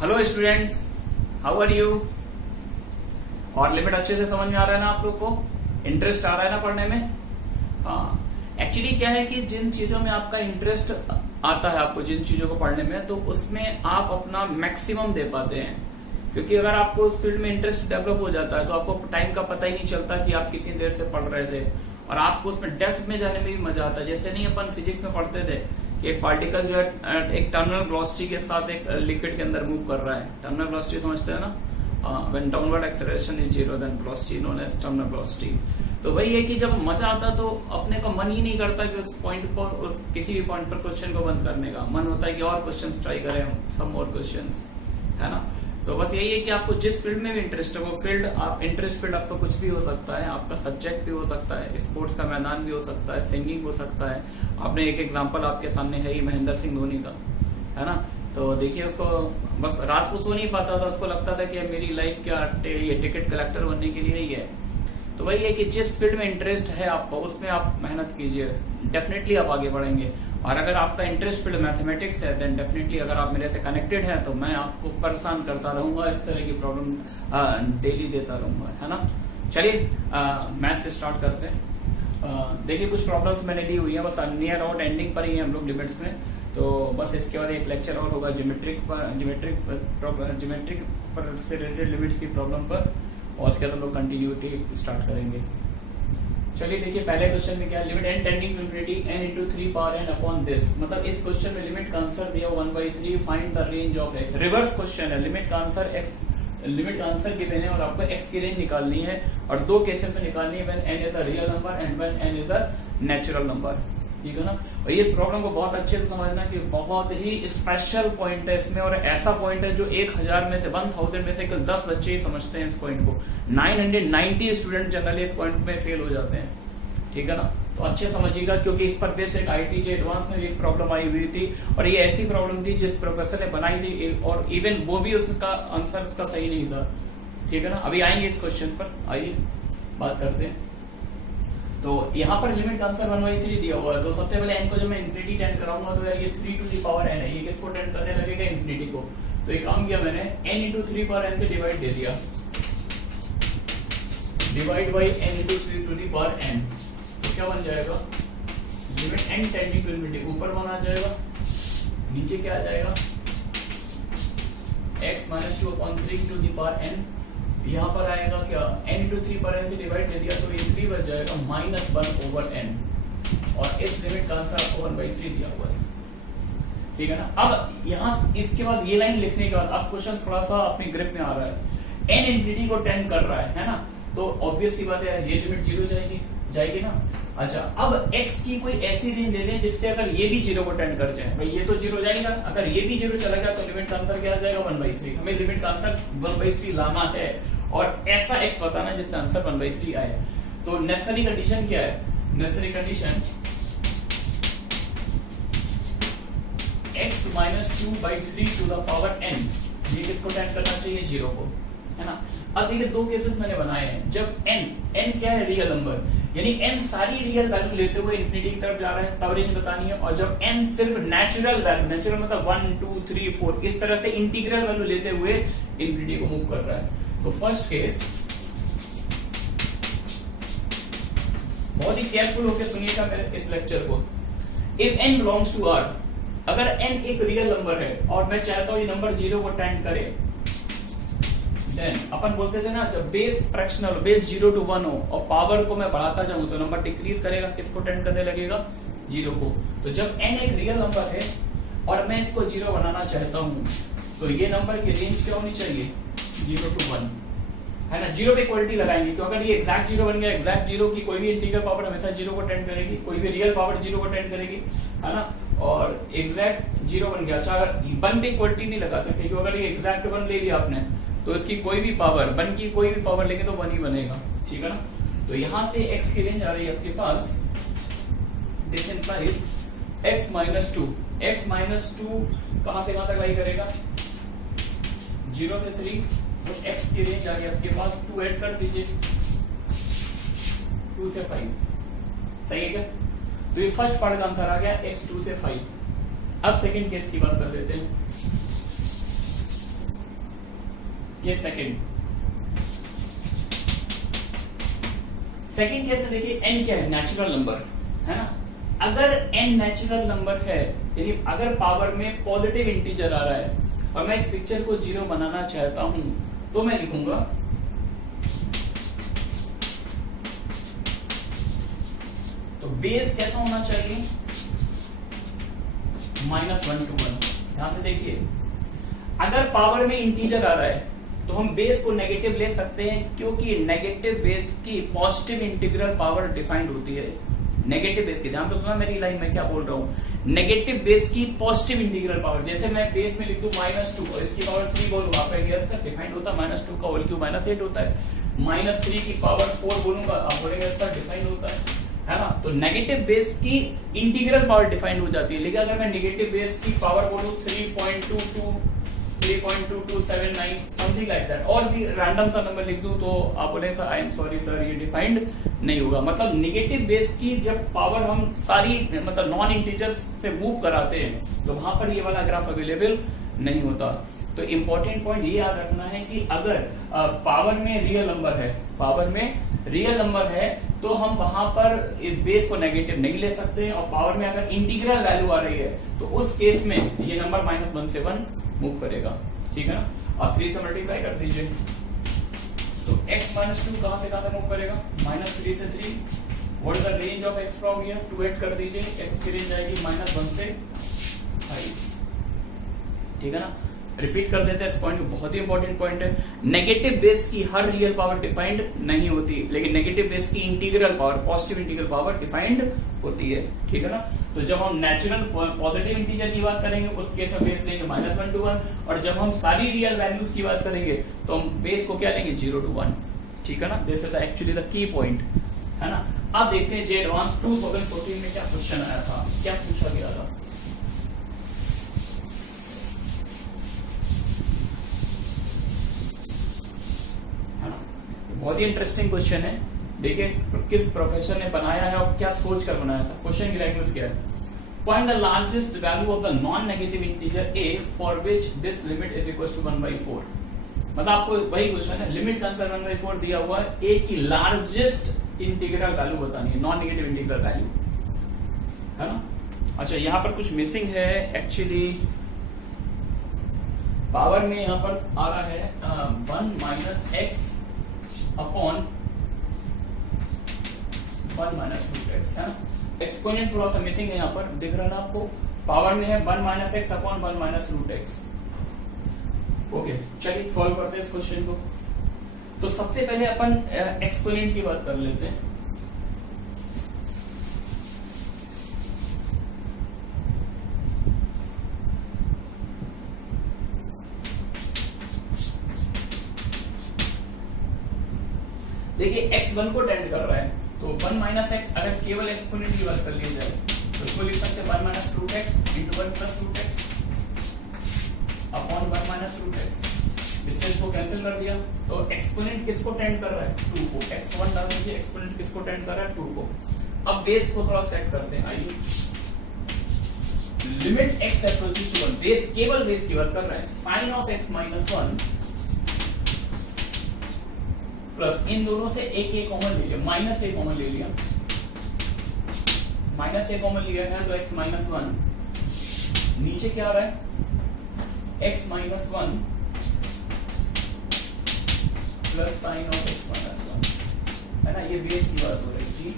Hello students, how are you. और limit अच्छे से समझ में आ रहा है ना आप लोग को? इंटरेस्ट आ रहा है ना पढ़ने में? हाँ, एक्चुअली क्या है कि जिन चीजों में आपका इंटरेस्ट आता है, आपको जिन चीजों को पढ़ने में, तो उसमें आप अपना मैक्सिमम दे पाते हैं। क्योंकि अगर आपको उस फील्ड में इंटरेस्ट डेवलप हो जाता है तो आपको टाइम का पता ही नहीं चलता कि आप कितनी देर से पढ़ रहे थे, और आपको उसमें डेप्थ में जाने में भी मजा आता है। जैसे नहीं अपन फिजिक्स में पढ़ते थे कि एक पार्टिकल जो है एक टर्मिनल वेलोसिटी के साथ एक लिक्विड के अंदर मूव कर रहा है। टर्मिनल वेलोसिटी समझते हैं ना? When downward acceleration is zero then velocity known as terminal velocity. तो वही है कि जब मजा आता तो अपने को मन ही नहीं करता कि उस पॉइंट पर, किसी भी पॉइंट पर क्वेश्चन को बंद करने का मन होता है कि और क्वेश्चन ट्राई करें, सम मोर क्वेश्चन, है ना। तो बस यही है कि आपको जिस फील्ड में भी इंटरेस्ट है वो फील्ड, आप इंटरेस्ट फील्ड आपका कुछ भी हो सकता है, आपका सब्जेक्ट भी हो सकता है, स्पोर्ट्स का मैदान भी हो सकता है, सिंगिंग हो सकता है। आपने एक एग्जांपल आपके सामने है ही महेंद्र सिंह धोनी का, है ना। तो देखिए, उसको बस रात को सो नहीं पाता था, उसको लगता था कि मेरी लाइफ क्या ये टिकट कलेक्टर बनने के लिए ही है। तो वही है कि जिस फील्ड में इंटरेस्ट है आपको उसमें आप मेहनत कीजिए, डेफिनेटली आप आगे बढ़ेंगे। और अगर आपका इंटरेस्ट फील्ड मैथमेटिक्स है देन डेफिनेटली अगर आप मेरे से कनेक्टेड हैं तो मैं आपको परेशान करता रहूंगा, इस तरह की प्रॉब्लम डेली देता रहूंगा, है ना। चलिए मैथ से स्टार्ट करते हैं। देखिए, कुछ प्रॉब्लम्स मैंने ली हुई है, बस नियर अबाउट एंडिंग पर ही हम लोग लिमिट्स में। तो बस इसके बाद एक लेक्चर और होगा ज्योमेट्रिक पर से रिलेटेड लिमिट्स की प्रॉब्लम पर, और उसके बाद हम लोग कंटिन्यूटी स्टार्ट करेंगे। चलिए देखिए, पहले क्वेश्चन में क्या है, limit n tending to infinity n into 3 power n upon this. मतलब इस क्वेश्चन में लिमिट का आंसर दिया 1/3, find the range of x। Reverse question है, लिमिट का आंसर x, लिमिट का आंसर गिवन है और आपको x की रेंज निकालनी है, और दो केसेस में निकालनी है, when n is a real number and when n is a natural number. ठीक है ना। और ये प्रॉब्लम को बहुत अच्छे से समझना कि बहुत ही स्पेशल पॉइंट है इसमें, और ऐसा पॉइंट है जो 1000 में से 1000 में से केवल 10 बच्चे ही समझते हैं इस पॉइंट को। 990 स्टूडेंट जनरली इस पॉइंट में फेल हो जाते हैं। ठीक है ना। तो अच्छे समझिएगा, क्योंकि इस पर बेस्ड एक IITJ एडवांस में भी एक प्रॉब्लम आई हुई थी, और ये ऐसी प्रॉब्लम थी जिस प्रोफेसर ने बनाई थी, और इवन वो भी उसका आंसर उसका सही नहीं था। ठीक है ना। अभी आएंगे इस क्वेश्चन पर, आइए बात करते हैं। तो यहाँ पर लिमिट का आंसर 1/3 दिया हुआ है। तो सबसे पहले n को जब मैं इंफिनिटी टेंड कराऊंगा तो यार ये 3 to the power n है, ये किसको टेंड करने लगेगा? इंफिनिटी को। तो एक काम किया मैंने, n into 3 power n से डिवाइड दे दिया, divide by n into 3 to the power n। तो क्या बन जाएगा? Limit n tending to infinity, ऊपर 1 आ जाएगा, नीचे क्या आ जाएगा? x minus 2/3 to the power n। यहाँ पर आएगा क्या? n into 3 पर n से डिवाइड दे दिया तो ये 3 बच जाएगा, -1/n। और इस लिमिट का आंसर आपको 1/3 दिया हुआ है। ठीक है ना। अब यहाँ इसके बाद ये लाइन लिखने के बाद अब क्वेश्चन थोड़ा सा अपनी ग्रिप में आ रहा है। n इंफिनिटी को टेंड कर रहा है ना, तो ऑब्वियस सी बात है ये लिमिट 0 जाएगी ना। अच्छा, अब x की कोई ऐसी रेंज ले लें जिससे अगर ये भी 0 को टेंड कर जाए, भाई ये तो 0 जाएगा, अगर ये भी 0 चला गया तो लिमिट का आंसर क्या आ जाएगा? 1/3। हमें लिमिट का आंसर 1/3 लाना है, और ऐसा x बताना जिससे आंसर 1/3 आए। तो नेसेसरी कंडीशन क्या है? Necessary condition x minus 2/3 to the power n, ये किसको टेंड करना चाहिए? 0 को, है ना। अब देखिए, दो केसेस मैंने बनाए हैं। जब n क्या है? रियल नंबर, यानी n सारी रियल वैल्यू लेते हुए इंफिनिटी की तरफ जा रहा है तब रेंज बतानी है। और जब n सिर्फ नेचुरल वैल्यू, नेचुरल मतलब 1 2 3 4 इस तरह से इंटीग्रल वैल्यू लेते हुए इंफिनिटी को मूव कर रहा है। तो फर्स्ट केस, बहुत ही केयरफुल होकर सुनिएगा मेरे इस लेक्चर को। If n belongs to R, अगर n एक रियल नंबर है और मैं चाहता हूं ये नंबर 0 को टेंड करे, देन अपन बोलते थे ना, जब बेस फ्रैक्शनल, बेस 0 to 1 हो और पावर को मैं बढ़ाता जाऊं तो नंबर डिक्रीज करेगा, किसको टेंड करने लगेगा? 0 को। तो जब n एक रियल नंबर है और मैं इसको 0 बनाना चाहता हूं तो ये नंबर की रेंज क्या होनी चाहिए? 0 to 1, है ना। 0 पे इक्वलिटी लगाएंगे, तो अगर ये एग्जैक्ट 0 बन गया, एग्जैक्ट 0 की कोई भी इंटीग्रल पावर हमेशा 0 को टेंड करेगी, कोई भी रियल पावर 0 को टेंड करेगी, है ना। और एग्जैक्ट 0 बन गया। अच्छा, अगर 1 पे इक्वलिटी नहीं लगा सकते, क्योंकि अगर ये एग्जैक्ट 1 ले लिया आपने तो इसकी कोई भी पावर, 1 की कोई भी पावर लेंगे तो 1 ही बनेगा। ठीक है ना। तो यहां से x की रेंज आ रही है आपके पास, this implies x minus 2। x minus 2 कहां से कहां तक लाई करेगा? 0 से 3। तो x की रेंज आ गई आपके पास, 2 ऐड कर दीजिए, 2 से 5। सही है क्या? तो ये फर्स्ट पार्ट का आंसर आ गया x 2 से 5। अब सेकंड केस की बात कर लेते हैं। केस सेकंड केस में देखिए n क्या है, नेचुरल नंबर है ना। अगर n नेचुरल नंबर है, यानी अगर पावर में पॉजिटिव इंटीजर आ रहा है और मैं इस पिक्चर को 0 बनाना चाहता हूं, तो मैं लिखूंगा तो बेस कैसा होना चाहिए, -1 to 1। ध्यान से देखिए, अगर पावर में इंटीजर आ रहा है तो हम बेस को नेगेटिव ले सकते हैं, क्योंकि नेगेटिव बेस की पॉजिटिव इंटीग्रल पावर डिफाइंड होती है। नेगेटिव बेस की, ध्यान से सुनना मेरी लाइन में क्या बोल रहा हूं, नेगेटिव बेस की पॉजिटिव इंटीग्रल पावर, जैसे मैं बेस में लिख दूं -2 और इसकी पावर 3 बोलूंगा, आपका यस सर डिफाइंड होता है, -2 का होल क्यूब -8 होता है, -3 की पावर 4 बोलूंगा, आप बोलेंगे सर डिफाइंड होता है ना। तो नेगेटिव बेस की इंटीग्रल पावर डिफाइंड हो जाती है। लेकिन अगर मैं नेगेटिव बेस की पावर बोलूं 3.22 3.2279 समथिंग लाइक दैट, और भी रैंडम सा नंबर लिख दूं, तो आप बोले sir I am sorry sir ये डिफाइंड नहीं होगा। मतलब नेगेटिव बेस की जब पावर हम सारी मतलब नॉन इंटीजर्स से मूव कराते हैं तो वहां पर ये वाला ग्राफ अवेलेबल नहीं होता। तो इंपॉर्टेंट पॉइंट ये याद रखना है कि अगर पावर में रियल नंबर है तो हम वहां पर इस बेस को नेगेटिव नहीं ले सकते, और पावर में अगर इंटीग्रल वैल्यू आ रही है तो उस केस में ये नंबर -1 से 1 मूव करेगा, ठीक है ना। और 3 से मल्टीप्लाई कर दीजिए तो x -2 कहां से कहां तक मूव करेगा, -3 से 3। What is the range of x from here, 2 add कर दीजिए, x की रेंज आएगी -1 से 5, ठीक है ना। रिपीट कर देते हैं इस पॉइंट को, बहुत ही इंपॉर्टेंट पॉइंट है। नेगेटिव बेस की हर रियल पावर डिफाइंड नहीं होती, लेकिन नेगेटिव बेस की integral power, positive integral power defined होती है, ठीक है ना। तो जब हम नेचुरल पॉजिटिव इंटीजर की बात करेंगे उस केस में बेस लेंगे -1 to 1, और जब हम सारी रियल वैल्यूज की बात करेंगे तो हम बेस को क्या लेंगे 0 to 1, ठीक है ना। This is actually the key point, है ना। अब देखते हैं जे एडवांस 2014 में क्या क्वेश्चन आया था, क्या पूछा गया था। बहुत ही इंटरेस्टिंग क्वेश्चन है। देखिए किस प्रोफेसर ने बनाया है और क्या सोच कर बनाया था। क्वेश्चन की लैंग्वेज क्या है, find the largest value of the non negative integer a for which this limit is equal to 1/4। मतलब आपको वही क्वेश्चन है, लिमिट कंसर्न 1/4 दिया हुआ है, a की लार्जेस्ट इंटीग्रल वैल्यू बतानी है, नॉन नेगेटिव इंटीग्रल वैल्यू, है ना। अच्छा यहां पर कुछ मिसिंग है एक्चुअली, पावर में यहां पर आ रहा है 1 - x अपॉन 1 - √x, है ना। एक्सपोनेंट थोड़ा सा मिसिंग है, यहाँ पर दिख रहा है ना आपको, पावर में है 1 - x अपॉन 1 - √x। ओके चलिए सॉल्व करते हैं इस क्वेश्चन को। तो सबसे पहले अपन एक्सपोनेंट की बात कर लेते हैं। देखिए x1 को टेंड कर रहा है, तो 1 - x, अगर केवल एक्सपोनेंट की बात कर ली जाए तो इसको लिख सकते हैं 1 - √x into 1 + √x upon 1 - √x। इससे इसको कैंसिल कर दिया, तो एक्सपोनेंट किसको टेंड कर रहा है, 2 को। x1 डाल दीजिए, एक्सपोनेंट किसको टेंड कर रहा है, 2 को। अब बेस को थोड़ा सेट करते हैं, आइए। Limit x approaches to 1, base केवल बेस की बात कर रहा है, साइन ऑफ x -1 प्लस इन दोनों से एक कॉमन ले लिया, -a कॉमन ले लिया, -a कॉमन लिया है तो x -1, नीचे क्या आ रहा है x -1 plus sine of x -1, है ना। ये बेस की बात हो रही थी,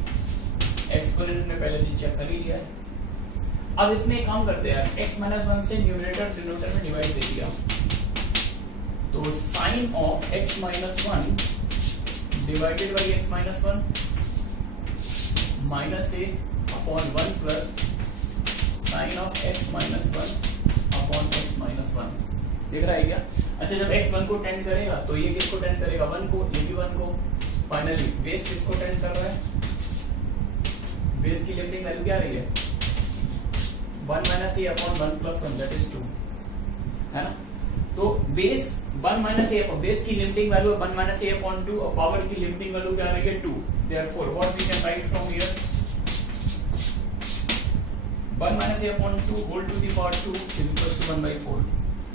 एक्सपोनेंट ने पहले भी चेक कर ही लिया है। अब इसमें एक काम करते हैं, x -1 से न्यूमरेटर डिनोमिनेटर में डिवाइड दे दिया, तो sine of x -1 divided by x -1 -a upon 1 plus sine of x -1 upon x -1। देख रहा है क्या। अच्छा जब x 1 को टेंड करेगा तो ये किसको टेंड करेगा, 1 को, ये भी 1 को। फाइनली बेस किसको टेंड कर रहा है, बेस की लिमिटिंग वैल्यू क्या रही है, 1 - a अपॉन 1 + 1 दैट इज 2, है ना। तो बेस 1 - a, बेस की लिमिटिंग वैल्यू 1 - a अपॉन 2 और पावर की लिमिटिंग वैल्यू क्या रहेगी 2। Therefore what we can write from here, 1 - a upon 2 whole to the power 2 is equal to 1/4।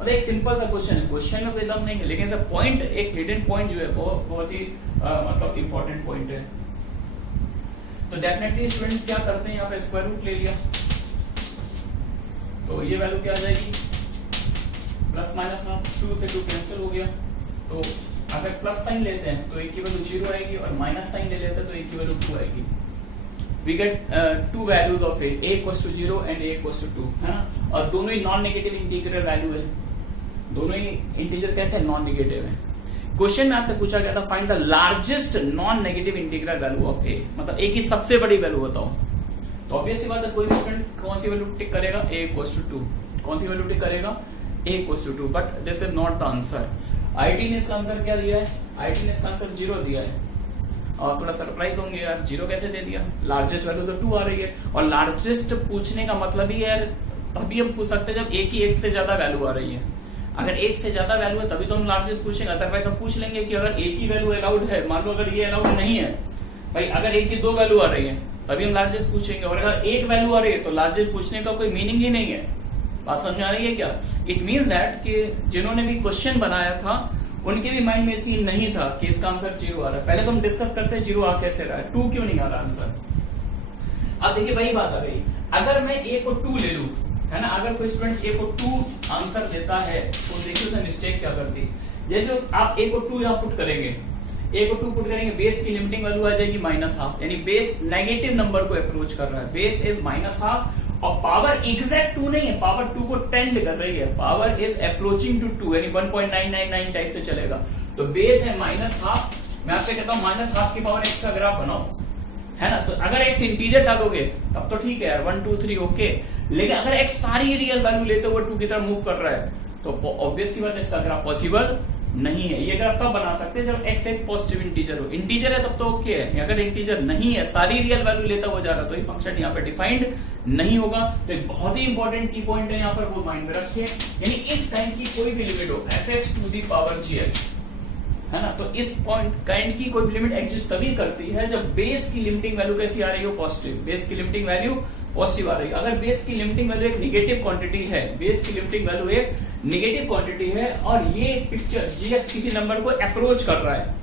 मतलब एक सिंपल सा क्वेश्चन है, क्वेश्चन में कोई दम नहीं है, लेकिन सर पॉइंट, एक हिडन पॉइंट जो है बहुत ही मतलब इंपॉर्टेंट पॉइंट है। तो डेफिनेटली स्टूडेंट क्या करते हैं, यहाँ पे स्क्वायर रूट ले लिया, तो ये वैल्यू क्या आ जाएगी, प्लस माइनस में 2 से 2 कैंसिल हो गया। तो अगर प्लस साइन लेते हैं तो ए की वैल्यू 0 आएगी, और माइनस साइन ले लेते हैं तो ए की वैल्यू 2 आएगी। We get 2 values of a equals to 0 and a equals to 2, है ना। और दोनों ही नॉन नेगेटिव इंटीग्रल वैल्यू है, दोनों ही इंटीजर कैसे नॉन नेगेटिव है। क्वेश्चन में आपसे पूछा गया था find the largest non negative integral value of a, मतलब ए की सबसे बड़ी वैल्यू बताओ। तो ऑब्वियसली बात है, कोई भी स्टूडेंट कौन सी वैल्यू टिक करेगा, ए इक्वल्स टू 2, कौन सी वैल्यू टिक करेगा, a equals to 2, but this is not the answer. IT ने इसका आंसर क्या दिया है, आईटी ने इसका आंसर 0 दिया है, और थोड़ा सरप्राइज होंगे यार, 0 कैसे दे दिया, लार्जेस्ट वैल्यू तो 2 आ रही है, और लार्जेस्ट पूछने का मतलब ही यार तभी हम पूछ सकते हैं जब ए की 1 से ज्यादा वैल्यू आ रही है। अगर 1 से ज्यादा वैल्यू है तभी तो हम लार्जेस्ट पूछेंगे, अदरवाइज हम पूछ लेंगे कि अगर ए की वैल्यू अलाउड है, मान लो अगर ये अलाउड नहीं है भाई, अगर ए की 2 वैल्यू आ रही है तभी हम लार्जेस्ट पूछेंगे, और अगर 1 वैल्यू आ रही है तो लार्जेस्ट पूछने का कोई मीनिंग ही नहीं है। बात समझ में आ रही है क्या? इट मीन्स दैट कि जिन्होंने भी क्वेश्चन बनाया था उनके भी माइंड में सीन नहीं था कि इसका आंसर 0 आ रहा है। पहले तो हम डिस्कस करते हैं 0 आ कैसे रहा है, 2 क्यों नहीं आ रहा आंसर। अब देखिए वही बात आ गई, अगर मैं ए को 2 ले लू, है ना, अगर कोई स्टूडेंट ए को 2 आंसर देता है तो देखिए उसने मिस्टेक क्या कर दी। जैसे आप ए को 2 यहाँ पुट करेंगे, ए को 2 पुट करेंगे, बेस की लिमिटिंग वैल्यू आ जाएगी -12, यानी बेस नेगेटिव नंबर को अप्रोच कर रहा है, बेस इज -12, और पावर एग्जैक्ट 2 नहीं है, पावर 2 को टेंड कर रही है, पावर इज अप्रोचिंग टू 2, यानी 1.999 टाइप से चलेगा। तो बेस है -12, मैं आपसे कहता हूं -12 की पावर x का ग्राफ बनाओ, है ना। तो अगर x इंटीजर डालोगे तब तो ठीक है यार, 1 2 3 ओके, लेकिन अगर x सारी रियल वैल्यू लेते हुए 2 की तरफ मूव कर रहा है तो ऑब्वियसली बात है इसका ग्राफ पॉसिबल नहीं है। ये ग्राफ तब बना सकते हैं जब x एक पॉजिटिव इंटीजर हो, इंटीजर है तब तो ओके है, अगर इंटीजर नहीं है, सारी रियल वैल्यू लेता हुआ जा रहा है, तो ये फंक्शन यहाँ पे डिफाइंड नहीं होगा। तो एक बहुत ही इंपॉर्टेंट की पॉइंट है यहाँ पर, वो माइंड में रखिए, यानी इस टाइम की कोई भी लिमिट हो fx to the power gx, है ना, तो इस पॉइंट काइंड की कोई भी लिमिट एग्जिस्ट तभी करती है जब बेस की लिमिटिंग वैल्यू कैसी आ रही हो, पॉजिटिव, बेस की लिमिटिंग वैल्यू पॉजिटिव आ रही है। अगर बेस की लिमिटिंग वैल्यू एक निगेटिव क्वांटिटी है, बेस की लिमिटिंग वैल्यू एक निगेटिव क्वांटिटी है, और ये पिक्चर gx किसी नंबर को अप्रोच कर रहा है,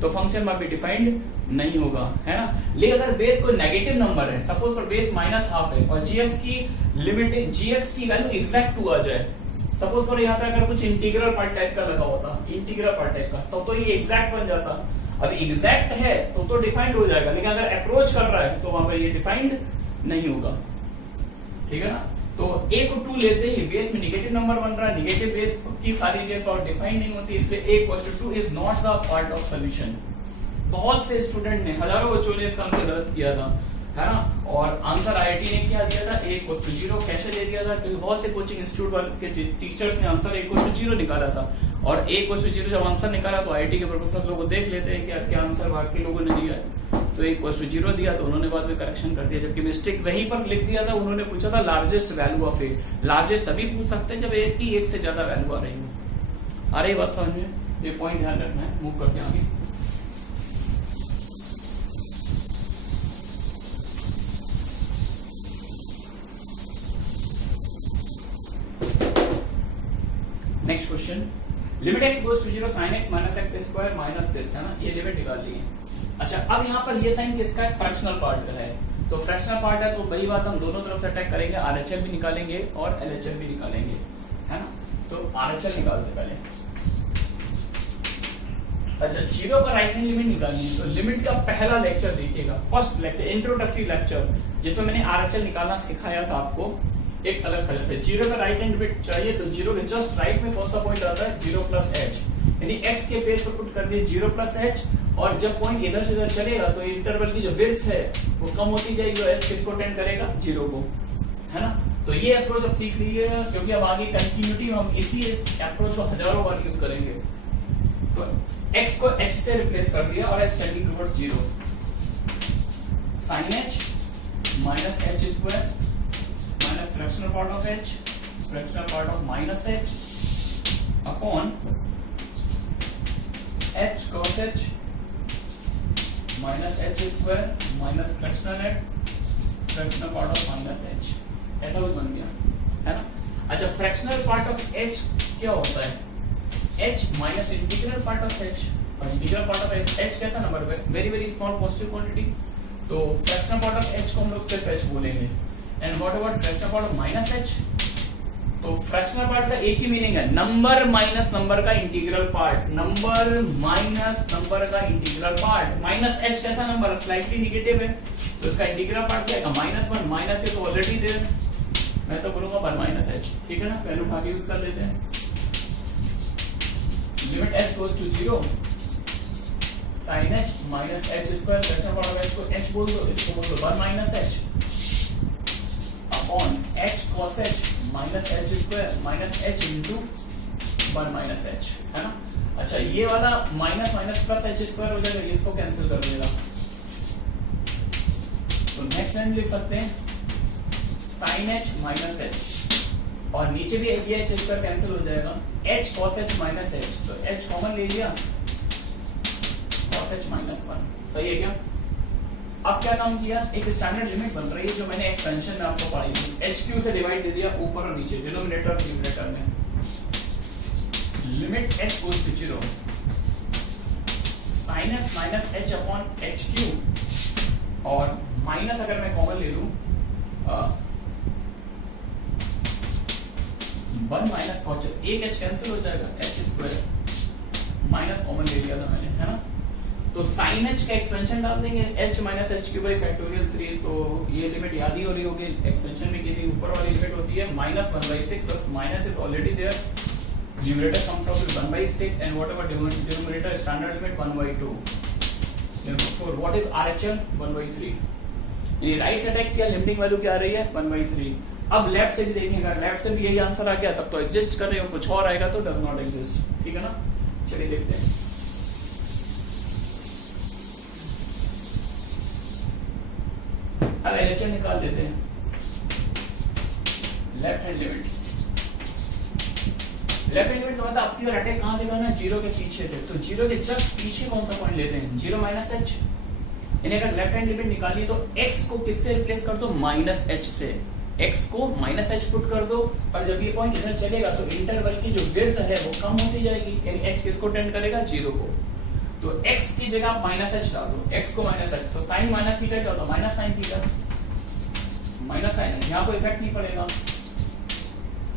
तो फंक्शन में भी डिफाइंड नहीं होगा, है ना। लेकिन अगर बेस कोई नेगेटिव नंबर है, सपोज पर बेस -12 है और gx की लिमिटिंग, gx की वैल्यू एग्जैक्ट 2 आ जाए, सपोज पर यहाँ पे अगर कुछ इंटीग्रल पार्ट टाइप का लगा होता, इंटीग्रल पार्ट टाइप का, तो ये एग्जैक्ट बन जाता। अब एग्जैक्ट है तो डिफाइंड हो जाएगा, लेकिन अगर अप्रोच कर रहा है तो वहां पर ये डिफाइंड नहीं होगा, ठीक है ना। तो a को 2 लेते ही बेस में निगेटिव नंबर बन रहा है, निगेटिव बेस की सारी रियल पावर डिफाइन नहीं होती, इसलिए a equals to 2 is not the part of solution. बहुत से स्टूडेंट ने, हजारों बच्चों ने इसका आंसर गलत किया था, है ना, और आंसर आईआईटी ने क्या दिया था, a इक्वल्स टू 0 कैसे दे दिया था, क्योंकि बहुत से कोचिंग इंस्टीट्यूट वाले के टीचर्स ने आंसर a इक्वल्स टू 0 निकाला था, और a इक्वल्स टू 0 जब आंसर निकाला तो आईआईटी के प्रोफेसर लोग देख लेते हैं कि क्या आंसर बाकी लोगों ने दिया है, तो a इक्वल्स टू 0 दिया, तो उन्होंने बाद में करेक्शन कर दिया, जबकि मिस्टेक वहीं पर लिख दिया था। उन्होंने पूछा था largest value of a, largest तभी पूछ सकते हैं जब a की 1 से ज्यादा वैल्यू आ रही हो। अरे बस समझ में, ये पॉइंट ध्यान रखना है। मूव करते हैं आगे। Next question, limit x goes to 0 sin x minus x square minus this, है ना, ये लिमिट निकाल ली है। अच्छा, अब यहाँ पर ये साइन किसका है, फ्रैक्शनल पार्ट का है, तो फ्रैक्शनल पार्ट है तो वही बात हम दोनों तरफ से अटैक करेंगे, RHL भी निकालेंगे और LHL भी निकालेंगे, है ना। तो RHL निकालते पहले। अच्छा, 0 का राइट हैंड लिमिट निकालनी है, तो लिमिट का पहला लेक्चर देखिएगा, फर्स्ट लेक्चर, इंट्रोडक्टरी लेक्चर, जिसमें मैंने RHL निकालना सिखाया था आपको एक अलग तरह से। 0 का राइट हैंड लिमिट चाहिए तो 0 के जस्ट राइट में कौन सा पॉइंट आता है, 0 प्लस h, यानी x के पेज पर पुट कर दिए 0 प्लस h, और जब पॉइंट इधर से इधर चलेगा तो इंटरवल की जो विड्थ है वो कम होती जाएगी, और h किसको टेंड करेगा, 0 को, है ना। तो ये अप्रोच अब सीख लीजिएगा, क्योंकि अब आगे कंटिन्यूटी में हम इसी अप्रोच को हजारों बार यूज करेंगे। तो x को h से रिप्लेस कर दिया और h tending towards 0, sin h minus h square minus fractional part of h, fractional part of minus h upon h cos h minus h square minus fractional h, fractional part of minus h, ऐसा कुछ बन गया, है ना। अच्छा, fractional part of h क्या होता है, h minus integral part of h, और इंटीग्रल पार्ट ऑफ h कैसा नंबर है, very very small positive quantity, तो फ्रैक्शनल पार्ट ऑफ h को हम लोग सिर्फ h बोलेंगे। And what about fractional part of minus h, तो फ्रैक्शनल पार्ट का एक ही मीनिंग है, नंबर माइनस नंबर का integral part, number minus number का इंटीग्रल पार्ट। माइनस h कैसा नंबर है, स्लाइटली नेगेटिव है, तो इसका इंटीग्रल पार्ट क्या है, -1, माइनस इज ऑलरेडी देयर, मैं तो बोलूंगा 1 माइनस h, ठीक है ना, पहले उठा के यूज कर लेते हैं। Limit h goes to 0, sin h minus h square, fractional part of h को h बोल दो, इसको बोल दो 1 minus h upon h cos h minus h square minus h into 1 minus h, है ना। अच्छा, ये वाला minus minus plus h square हो जाएगा, इसको कैंसिल कर देगा, तो नेक्स्ट लाइन लिख सकते हैं sin h माइनस h, और नीचे भी ये h स्क्वायर कैंसिल हो जाएगा, h cos h minus h, तो h कॉमन ले लिया, cos h माइनस 1, सही है क्या। अब क्या काम किया, एक स्टैंडर्ड लिमिट बन रही है जो मैंने एक्सपेंशन में आपको पढ़ाई थी, HQ से डिवाइड दे दिया ऊपर और नीचे, डिनोमिनेटर न्यूमरेटर में, limit h goes to 0, sin h minus h upon HQ, और माइनस अगर मैं कॉमन ले लूं 1 माइनस cos, एक h कैंसिल हो जाएगा, h स्क्वायर माइनस कॉमन ले लिया था मैंने, है ना। तो sin h का एक्सपेंशन डाल देंगे, h minus h cube by factorial 3, तो ये लिमिट याद ही हो रही होगी, एक्सपेंशन में की थी, ऊपर वाली लिमिट होती है -1/6, बस minus is already there, numerator comes out with 1/6 and whatever denominator standard limit 1/2, therefore what is RHL 1/3, ये राइट से अटैक किया, लिमिटिंग वैल्यू क्या आ रही है 1/3। अब लेफ्ट से भी देखेंगे, लेफ्ट से भी यही आंसर आ गया तब तो एग्जिस्ट कर रहे हो, कुछ और आएगा तो डज नॉट एग्जिस्ट, ठीक है ना। चलिए देखते हैं, अब LHS निकाल देते हैं, left hand limit, left hand limit तो मतलब आपकी और अटैक कहां से करना है, 0 के पीछे से, तो 0 के जस्ट पीछे कौन सा पॉइंट लेते हैं, 0 माइनस h, यानी अगर लेफ्ट हैंड लिमिट निकालनी है तो x को किससे रिप्लेस कर दो, माइनस h से, x को माइनस h पुट कर दो, और जब ये पॉइंट इधर चलेगा तो इंटरवल की जो विड्थ है वो कम होती जाएगी, यानी h किसको टेंड करेगा, 0 को, तो x की जगह आप माइनस h डाल दो, x को माइनस h, तो साइन माइनस थीटा क्या होता है, minus sine theta, minus sine है, यहाँ कोई इफेक्ट नहीं पड़ेगा।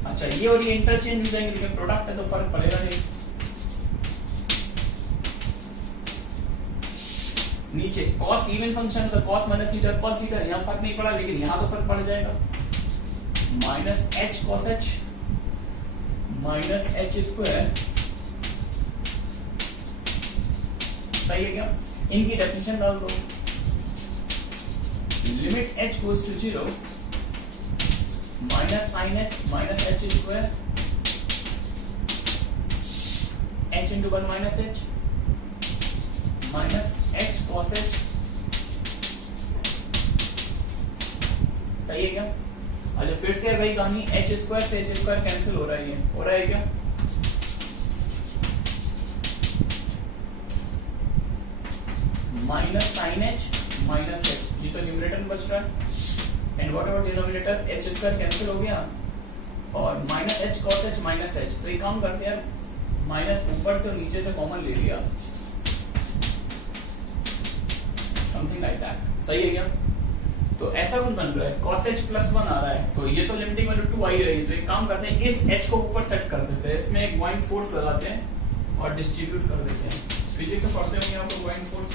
अच्छा, ये और ये इंटरचेंज हो जाएंगे, लेकिन प्रोडक्ट है तो फर्क पड़ेगा नहीं। नीचे cos इवन फंक्शन का cos minus theta, cos theta, यहाँ फर्क नहीं पड़ा, लेकिन यहाँ तो फर्क पड़ जाएगा, minus h cos h minus h square, सही है क्या। इनकी डेफिनेशन डाल दो, limit h goes to 0, minus sine h minus h square, h into 1 minus h minus h cos h, सही है क्या। अच्छा, फिर से वही कहानी, h स्क्वायर से h स्क्वायर कैंसिल हो रहा है क्या, minus sine h minus h, ये तो न्यूमरेटर में बच रहा है, and what about denominator, h square cancel हो गया, और minus h cos h minus h, तो ये काम करते हैं, माइनस ऊपर से और नीचे से कॉमन ले लिया, समथिंग लाइक दैट, सही है क्या। तो ऐसा कुछ बन रहा है, cos h प्लस 1 आ रहा है, तो ये तो लिमिटिंग वैल्यू 2 आ ही रही है, तो एक काम करते हैं, इस h को ऊपर सेट कर देते हैं, इसमें एक पॉइंट फोर्स लगाते हैं और डिस्ट्रीब्यूट कर देते हैं, फिजिक्स से पढ़ते होंगे आपको पॉइंट फोर्स,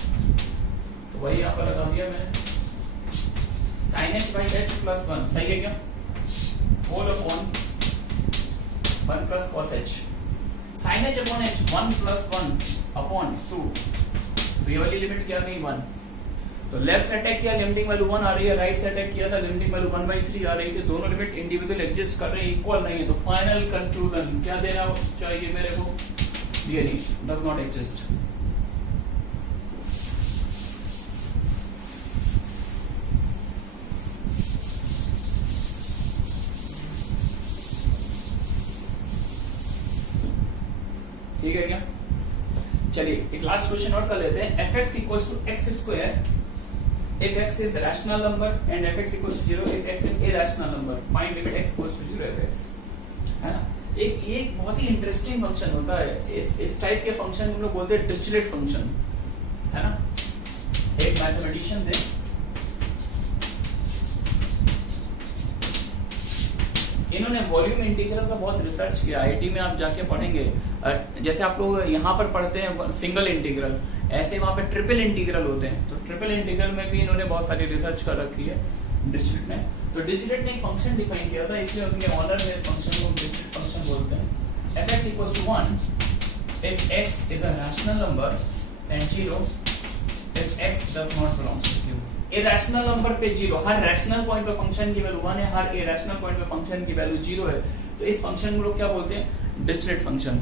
तो वही यहाँ पर लगा दिया मैंने, sin h by h plus 1, सही है क्या, whole upon 1 plus cos h, sin h upon h 1 plus 1 upon 2, ये वाली लिमिट क्या गई 1, तो लेफ्ट से अटैक किया, लिमिटिंग वैल्यू 1 आ रही है, राइट से अटैक किया था, लिमिटिंग वैल्यू 1/3 आ रही थी, दोनों लिमिट इंडिविजुअल एग्जिस्ट कर रहे हैं, इक्वल नहीं है, तो फाइनल कंक्लूजन क्या देना चाहिए मेरे को, ये नहीं, डज नॉट एग्जिस्ट। ठीक है क्या। चलिए एक लास्ट क्वेश्चन और कर लेते हैं, fx equals to x square if x is rational number and fx equals to 0 if x is irrational number, find limit x equals to 0 fx, है ना। एक बहुत ही इंटरेस्टिंग फंक्शन होता है, इस टाइप के फंक्शन हम लोग बोलते हैं डिरिचलेट फंक्शन, है ना। एक मैथमेटिशियन थे, इन्होंने वॉल्यूम इंटीग्रल का बहुत रिसर्च किया। आईआईटी में आप जाके पढ़ेंगे, जैसे आप लोग यहाँ पर पढ़ते हैं सिंगल इंटीग्रल, ऐसे वहां पे ट्रिपल इंटीग्रल होते हैं। तो ट्रिपल इंटीग्रल में भी इन्होंने बहुत सारी रिसर्च कर रखी है डिरिचलेट ने। तो डिरिचलेट ने एक फंक्शन डिफाइन किया था, इसलिए उनके ऑनर में इस फंक्शन को डिरिचलेट फंक्शन बोलते हैं। f(x = 1) if x is a rational number and 0 if x does not belongs to Q। Irrational number पे 0, हर रैशनल पॉइंट पे फंक्शन की वैल्यू 1 है, हर इरेशनल पॉइंट पे फंक्शन की वैल्यू 0 है। तो इस फंक्शन को लोग क्या बोलते हैं? डिरिचलेट फंक्शन,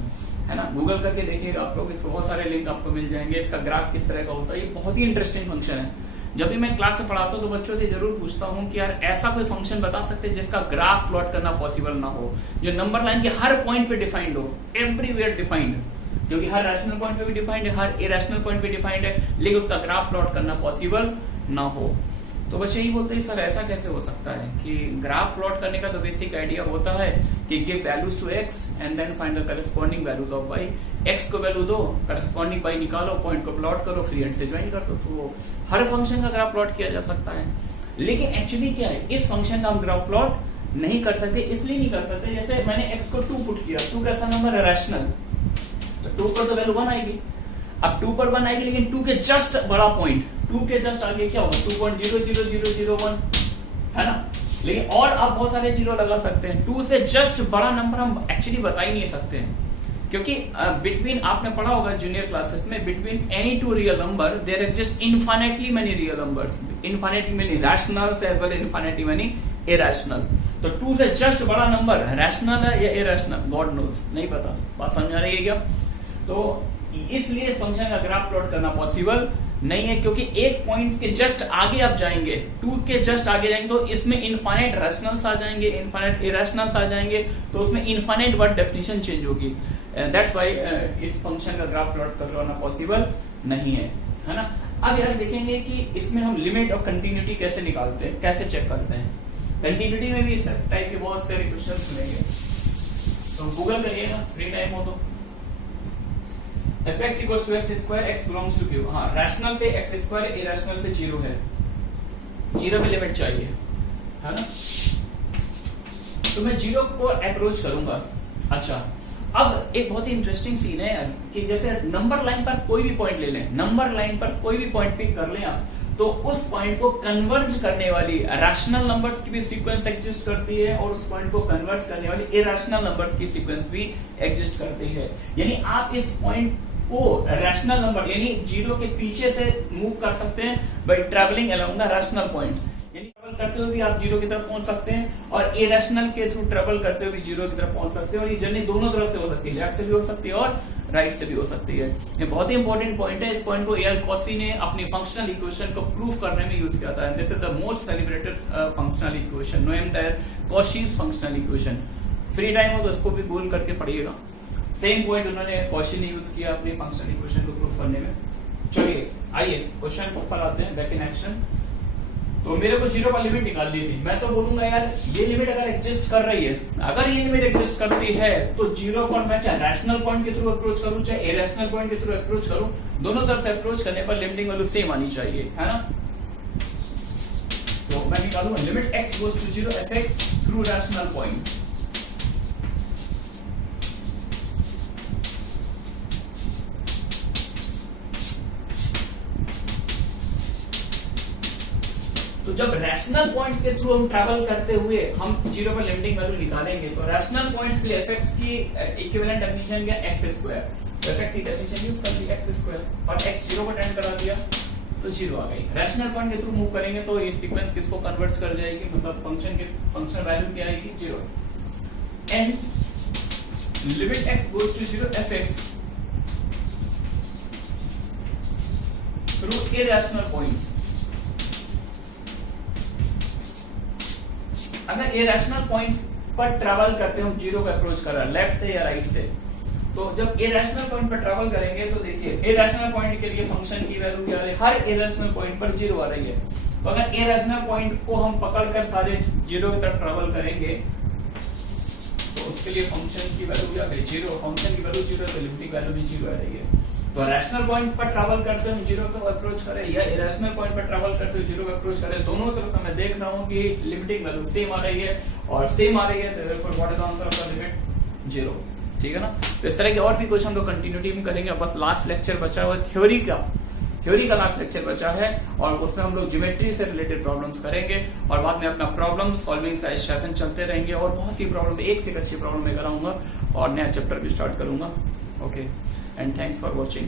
है ना। गूगल करके देखिएगा आप लोग, इसको बहुत सारे लिंक आपको मिल जाएंगे। इसका ग्राफ किस तरह का होता है, ये बहुत ही इंटरेस्टिंग फंक्शन है। जब भी मैं क्लास में पढ़ाता हूँ तो बच्चों से जरूर पूछता हूँ कि यार ऐसा कोई फंक्शन बता सकते हैं जिसका ग्राफ प्लॉट करना पॉसिबल ना हो, जो नंबर लाइन के हर पॉइंट पे डिफाइंड हो, एवरीवेयर डिफाइंड, क्योंकि हर रैशनल पॉइंट पे भी डिफाइंड है, हर इरेशनल पॉइंट पे डिफाइंड है, लेकिन उसका ग्राफ प्लॉट करना पॉसिबल ना हो। तो बच्चे यही बोलते हैं सर ऐसा कैसे हो सकता है कि ग्राफ प्लॉट करने का तो बेसिक आइडिया होता है कि give values to x and then find the corresponding values of y। x को वैल्यू दो, करस्पॉन्डिंग y निकालो, पॉइंट को प्लॉट करो, फ्री एंड से ज्वाइन कर दो, तो हर फंक्शन का ग्राफ प्लॉट किया जा सकता है। लेकिन एक्चुअली क्या है, इस फंक्शन का हम ग्राफ प्लॉट नहीं कर सकते। इसलिए नहीं कर सकते, जैसे मैंने x को 2 पुट किया, 2 कैसा नंबर है? रैशनल, तो 2 पर तो वैल्यू 1 आएगी। अब 2 पर 1 आएगी, लेकिन 2 के जस्ट बड़ा पॉइंट, 2 के जस्ट आगे क्या होगा? 2.00001, है ना। लेकिन और आप बहुत सारे जीरो लगा सकते हैं, 2 से जस्ट बड़ा नंबर हम एक्चुअली बता ही नहीं सकते हैं, क्योंकि बिटवीन, आपने पढ़ा होगा जूनियर क्लासेस में, between any two real number there exist infinitely many real numbers, infinitely many rationals as well infinitely many irrationals. तो 2 से जस्ट बड़ा नंबर रैशनल है या इरेशनल, गॉड नोस, नहीं पता। बात समझ आ रही है क्या? तो इसलिए इस फंक्शन का ग्राफ प्लॉट करना पॉसिबल नहीं है, क्योंकि एक पॉइंट के जस्ट आगे आप जाएंगे, 2 के जस्ट आगे जाएंगे तो इसमें इनफाइनाइट रैशनल्स आ जाएंगे, इनफाइनाइट इरेशनल्स आ जाएंगे, तो उसमें इनफाइनाइट वर्ड डेफिनेशन चेंज होगी। दैट्स व्हाई इस फंक्शन का ग्राफ प्लॉट करना पॉसिबल नहीं है ना। अब यार देखेंगे कि इसमें हम लिमिट और कंटिन्यूटी कैसे निकालते हैं, कैसे चेक करते हैं। कंटिन्यूटी में भी इस टाइप के बहुत सारे क्वेश्चंस मिलेंगे, तो गूगल करिएगा फ्री टाइम हो तो। f(x = x², x belongs to Q। हाँ, रैशनल पे x², इरेशनल पे 0 है, 0 में लिमिट चाहिए, है ना। तो मैं 0 को अप्रोच करूंगा। अच्छा, अब एक बहुत ही इंटरेस्टिंग सीन है यार, कि जैसे नंबर लाइन पर कोई भी पॉइंट ले लें, नंबर लाइन पर कोई भी पॉइंट पिक कर लें आप, तो उस पॉइंट को कन्वर्ज करने वाली रैशनल नंबर्स की भी सीक्वेंस एग्जिस्ट करती है, और उस पॉइंट को कन्वर्ज करने वाली इरेशनल नंबर्स की सीक्वेंस भी एग्जिस्ट करती है। यानी आप इस पॉइंट को रैशनल नंबर यानी 0 के पीछे से मूव कर सकते हैं bye travelling along the rational points, यानी ट्रैवल करते हुए भी आप 0 की तरफ पहुंच सकते हैं, और इरेशनल के थ्रू ट्रैवल करते हुए भी 0 की तरफ पहुंच सकते हैं। और ये जर्नी दोनों तरफ से हो सकती है, लेफ्ट से भी हो सकती है और राइट से भी हो सकती है। ये बहुत ही इंपॉर्टेंट पॉइंट है। इस पॉइंट को एल कॉशी ने अपनी फंक्शनल इक्वेशन को प्रूव करने में यूज किया था। This is the most celebrated functional equation named as Cauchy's functional equation. Free time हो तो इसको भी गूगल करके पढ़िएगा। सेम पॉइंट उन्होंने कॉशी ने यूज किया अपनी फंक्शनल इक्वेशन को प्रूव करने में। चलिए आइए क्वेश्चन पर आते हैं, बैक इन एक्शन। तो मेरे को 0 पर लिमिट निकालनी थी। मैं तो बोलूंगा यार ये लिमिट अगर एग्जिस्ट कर रही है, अगर ये लिमिट एग्जिस्ट करती है तो 0 पर मैं चाहे रैशनल पॉइंट के थ्रू अप्रोच करूं चाहे इरेशनल पॉइंट के थ्रू अप्रोच करूं, दोनों तरफ से अप्रोच करने पर लिमिटिंग वैल्यू सेम आनी चाहिए, है ना। तो मैं निकालूंगा limit x goes to 0 f(x) through rational point. तो जब रैशनल पॉइंट्स के थ्रू हम ट्रैवल करते हुए हम 0 पर लिमिटिंग वैल्यू निकालेंगे, तो रैशनल पॉइंट्स के लिए f(x) की इक्विवेलेंट डेफिनेशन क्या? x²। तो f(x) की डेफिनेशन यूज कर ली x², और x 0 पर टेंड करा दिया तो 0 आ गई। रैशनल पॉइंट के थ्रू मूव करेंगे तो ये सीक्वेंस किसको कन्वर्ट कर जाएगी, मतलब फंक्शन की फंक्शनल वैल्यू क्या आएगी? 0। And limit x goes to 0 f(x) through irrational points. अगर इरेशनल पॉइंट्स पर ट्रैवल करते हो, 0 को अप्रोच कर रहा है लेफ्ट से या राइट से, तो जब इरेशनल पॉइंट पर ट्रैवल करेंगे तो देखिए इरेशनल पॉइंट के लिए फंक्शन की वैल्यू क्या है? हर इरेशनल पॉइंट पर 0 आ रही है। तो अगर इरेशनल पॉइंट को हम पकड़कर सारे 0 की तरफ ट्रैवल करेंगे तो उसके लिए फंक्शन की वैल्यू क्या है 0, फंक्शन की वैल्यू 0 तो लिमिटिंग वैल्यू भी 0 आ रही है। तो रैशनल पॉइंट पर ट्रैवल करते हुए हम 0 को अप्रोच करें या इरेशनल पॉइंट पर ट्रैवल करते हुए 0 को अप्रोच करें, दोनों तरफ मैं देख रहा हूँ कि लिमिटिंग वैल्यू सेम आ रही है और सेम आ रही है, तो therefore what is the answer of the limit 0। ठीक है ना। तो इस तरह के और भी क्वेश्चन हम लोग कंटिन्यूटी में करेंगे। बस लास्ट लेक्चर बचा हुआ थ्योरी का लास्ट लेक्चर बचा है और उसमें हम लोग ज्योमेट्री से रिलेटेड प्रॉब्लम्स करेंगे और बाद में अपना प्रॉब्लम सॉल्विंग सेशन चलते रहेंगे और बहुत सी प्रॉब्लम, एक से एक अच्छी प्रॉब्लम मैं कराऊंगा और नया चैप्टर भी स्टार्ट करूंगा। Okay and thanks for watching.